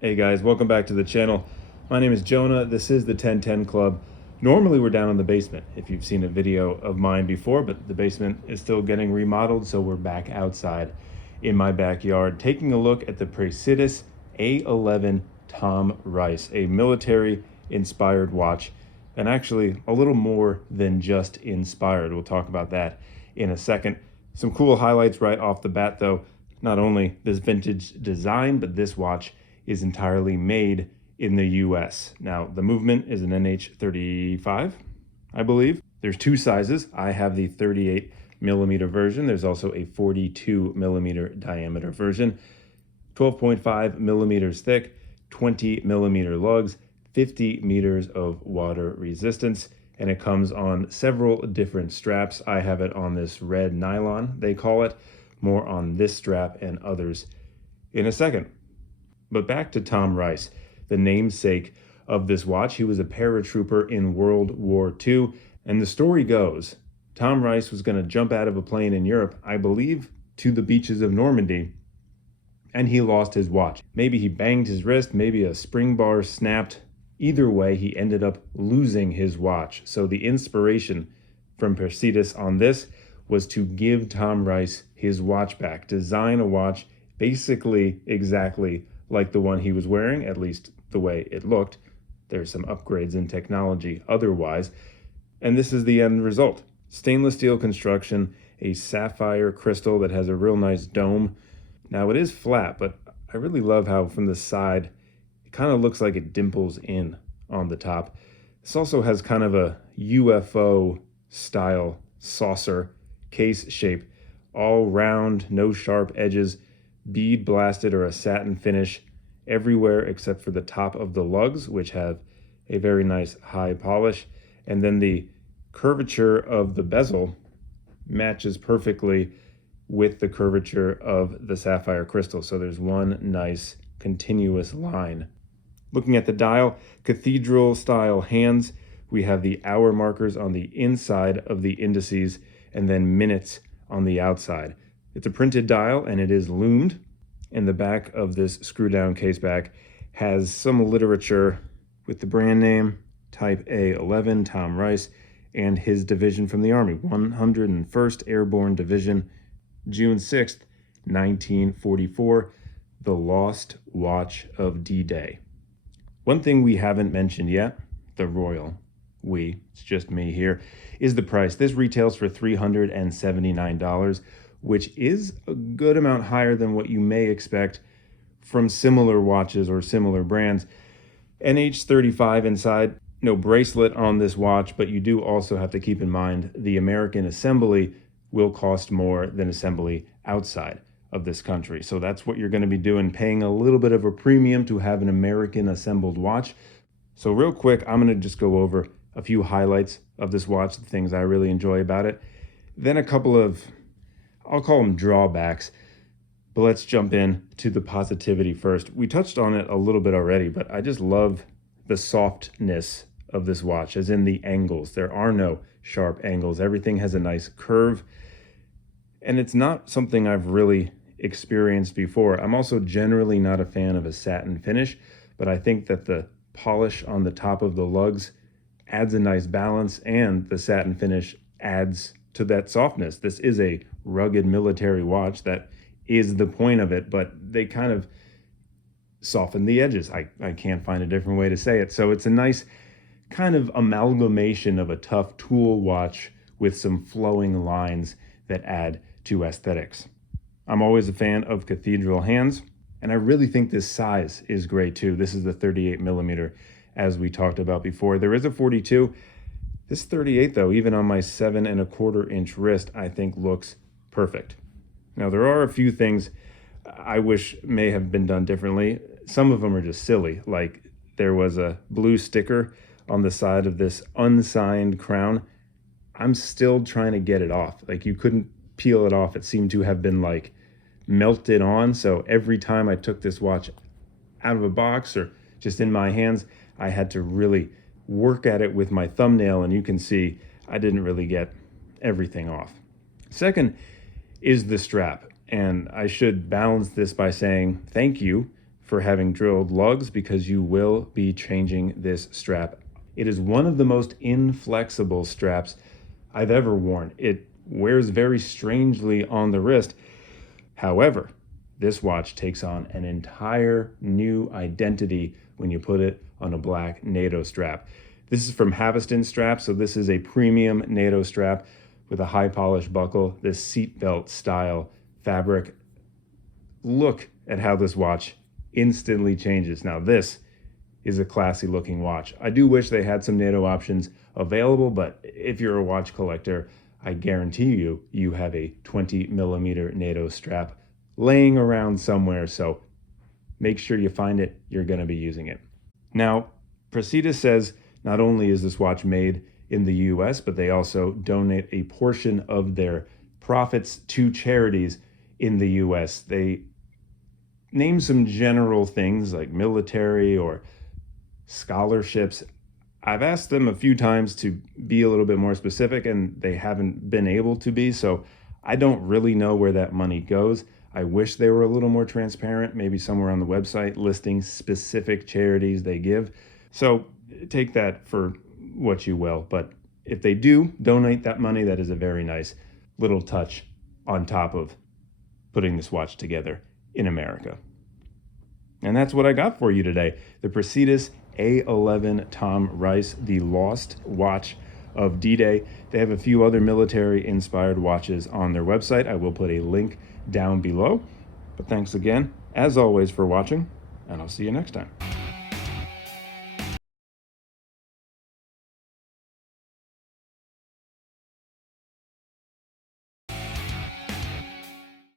Hey guys, welcome back to the channel. My name is Jonah. This is the 1010 Club. Normally we're down in the basement if you've seen a video of mine before, but the basement is still getting remodeled, so we're back outside in my backyard taking a look at the Praesidus A11 Tom Rice, a military inspired watch, and actually a little more than just inspired. We'll talk about that in a second. Some cool highlights right off the bat though. Not only this vintage design, but this watch is entirely made in the US. Now, the movement is an NH35, I believe. There's two sizes. I have the 38 millimeter version. There's also a 42 millimeter diameter version, 12.5 millimeters thick, 20 millimeter lugs, 50 meters of water resistance, and it comes on several different straps. I have it on this red nylon, they call it. More on this strap and others in a second. But back to Tom Rice, the namesake of this watch. He was a paratrooper in World War II. And the story goes, Tom Rice was going to jump out of a plane in Europe, I believe, to the beaches of Normandy, and he lost his watch. Maybe he banged his wrist, maybe a spring bar snapped. Either way, he ended up losing his watch. So the inspiration from Praesidus on this was to give Tom Rice his watch back, design a watch basically exactly like the one he was wearing, at least the way it looked. There's some upgrades in technology otherwise. And this is the end result. Stainless steel construction, a sapphire crystal that has a real nice dome. Now it is flat, but I really love how from the side, it kind of looks like it dimples in on the top. This also has kind of a UFO style saucer case shape, all round, no sharp edges, bead blasted or a satin finish everywhere except for the top of the lugs, which have a very nice high polish. And then the curvature of the bezel matches perfectly with the curvature of the sapphire crystal. So there's one nice continuous line. Looking at the dial, cathedral style hands. We have the hour markers on the inside of the indices and then minutes on the outside. It's a printed dial and it is loomed. And the back of this screw down case back has some literature with the brand name, Type A11, Tom Rice, and his division from the Army, 101st Airborne Division, June 6th, 1944, the lost watch of D-Day. One thing we haven't mentioned yet, the royal, it's just me here, is the price. This retails for $379, which is a good amount higher than what you may expect from similar watches or similar brands. NH35 inside, no bracelet on this watch, but you do also have to keep in mind the American assembly will cost more than assembly outside of this country. So that's what you're going to be doing, paying a little bit of a premium to have an American assembled watch. So real quick, I'm going to just go over a few highlights of this watch, the things I really enjoy about it. Then a couple of, I'll call them drawbacks, but let's jump in to the positivity first. We touched on it a little bit already, but I just love the softness of this watch, as in the angles. There are no sharp angles. Everything has a nice curve, and it's not something I've really experienced before. I'm also generally not a fan of a satin finish, but I think that the polish on the top of the lugs adds a nice balance, and the satin finish adds to that softness. This is a rugged military watch. That is the point of it, but they kind of soften the edges. I can't find a different way to say it. So it's a nice kind of amalgamation of a tough tool watch with some flowing lines that add to aesthetics. I'm always a fan of cathedral hands, and I really think this size is great too. This is the 38 millimeter, as we talked about before. There is a 42. This 38 though, even on my 7¼ inch wrist, I think looks perfect. Now there are a few things I wish may have been done differently. Some of them are just silly, like there was a blue sticker on the side of this unsigned crown. I'm still trying to get it off. Like, you couldn't peel it off. It seemed to have been like melted on. So every time I took this watch out of a box or just in my hands, I had to really work at it with my thumbnail, and you can see I didn't really get everything off. Second is the strap, and I should balance this by saying thank you for having drilled lugs because you will be changing this strap. It is one of the most inflexible straps I've ever worn. It wears very strangely on the wrist. However, this watch takes on an entire new identity when you put it on a black NATO strap. This is from Haveston Strap, so this is a premium NATO strap with a high polish buckle, this seatbelt style fabric. Look at how this watch instantly changes. Now this is a classy looking watch. I do wish they had some NATO options available, but if you're a watch collector, I guarantee you have a 20mm NATO strap laying around somewhere, so make sure you find it. You're going to be using it. Now, Praesidus says not only is this watch made in the US, but they also donate a portion of their profits to charities in the US. They name some general things like military or scholarships. I've asked them a few times to be a little bit more specific, and they haven't been able to be, so I don't really know where that money goes. I wish they were a little more transparent, maybe somewhere on the website listing specific charities they give. So take that for what you will, but if they do donate that money, that is a very nice little touch on top of putting this watch together in America. And that's what I got for you today. The Praesidus A11 Tom Rice, the lost watch of D-Day. They have a few other military-inspired watches on their website. I will put a link down below. But thanks again, as always, for watching, and I'll see you next time.